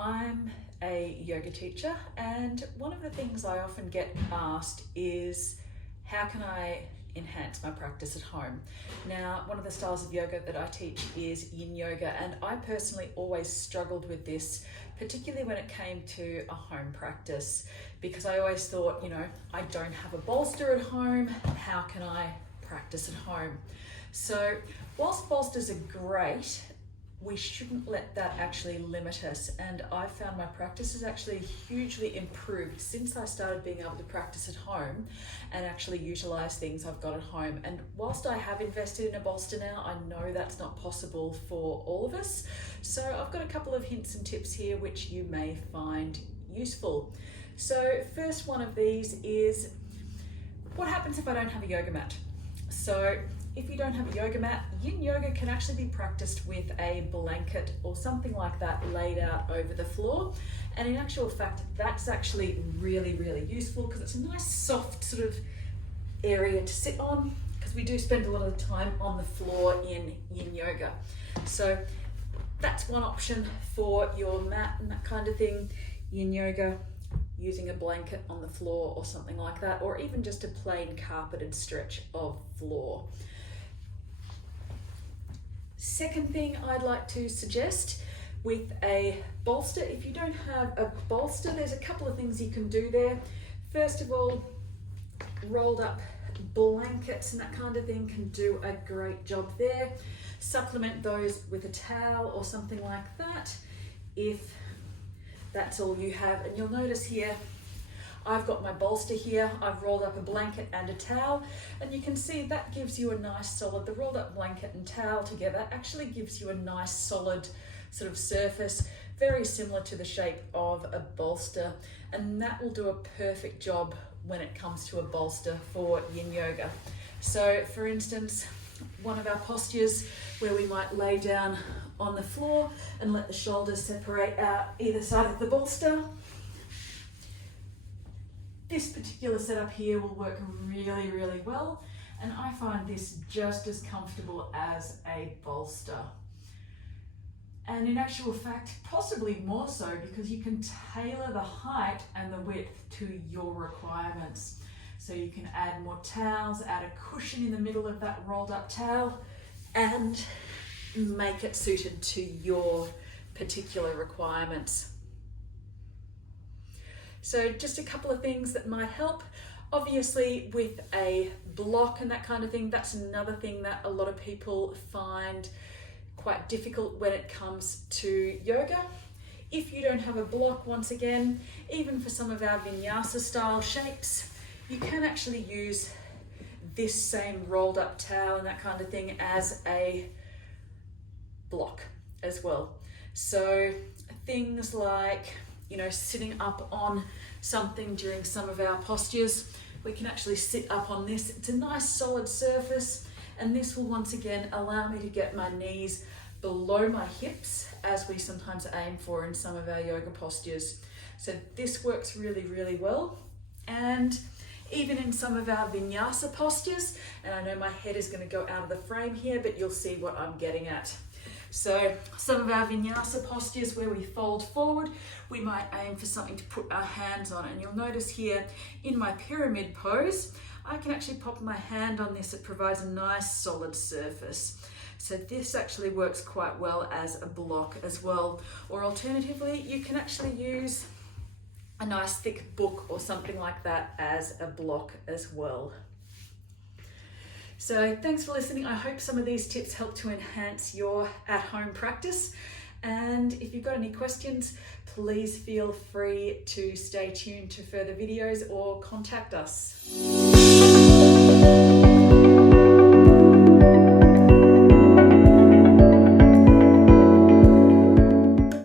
I'm a yoga teacher, and one of the things I often get asked is, how can I enhance my practice at home? Now, one of the styles of yoga that I teach is yin yoga, and I personally always struggled with this, particularly when it came to a home practice, because I always thought, I don't have a bolster at home, how can I practice at home? So whilst bolsters are great, we shouldn't let that actually limit us. And I found my practice has actually hugely improved since I started being able to practice at home and actually utilize things I've got at home. And whilst I have invested in a bolster now, I know that's not possible for all of us. So I've got a couple of hints and tips here which you may find useful. So first one of these is, what happens if I don't have a yoga mat? So if you don't have a yoga mat, yin yoga can actually be practiced with a blanket or something like that laid out over the floor. And in actual fact, that's actually really, really useful because it's a nice soft sort of area to sit on, because we do spend a lot of time on the floor in yin yoga. So that's one option for your mat and that kind of thing. Yin yoga, using a blanket on the floor or something like that, or even just a plain carpeted stretch of floor. Second thing I'd like to suggest with a bolster, if you don't have a bolster, there's a couple of things you can do there. First of all, rolled up blankets and that kind of thing can do a great job there. Supplement those with a towel or something like that if that's all you have. And you'll notice here, I've got my bolster here, I've rolled up a blanket and a towel, and you can see that gives you a nice solid, the rolled up blanket and towel together actually gives you a nice solid sort of surface, very similar to the shape of a bolster, and that will do a perfect job when it comes to a bolster for yin yoga. So for instance, one of our postures where we might lay down on the floor and let the shoulders separate out either side of the bolster. This particular setup here will work really, really well, and I find this just as comfortable as a bolster. And in actual fact, possibly more so, because you can tailor the height and the width to your requirements. So you can add more towels, add a cushion in the middle of that rolled up towel, and make it suited to your particular requirements. So just a couple of things that might help. Obviously with a block and that kind of thing, that's another thing that a lot of people find quite difficult when it comes to yoga. If you don't have a block, once again, even for some of our vinyasa style shapes, you can actually use this same rolled up towel and that kind of thing as a block as well. So things like, sitting up on something during some of our postures, we can actually sit up on this. It's a nice solid surface, and this will once again allow me to get my knees below my hips, as we sometimes aim for in some of our yoga postures. So this works really, really well. And even in some of our vinyasa postures, and I know my head is going to go out of the frame here, but you'll see what I'm getting at. So some of our vinyasa postures where we fold forward, we might aim for something to put our hands on. And you'll notice here in my pyramid pose, I can actually pop my hand on this. It provides a nice solid surface. So this actually works quite well as a block as well. Or alternatively, you can actually use a nice thick book or something like that as a block as well. So thanks for listening. I hope some of these tips help to enhance your at-home practice. And if you've got any questions, please feel free to stay tuned to further videos or contact us.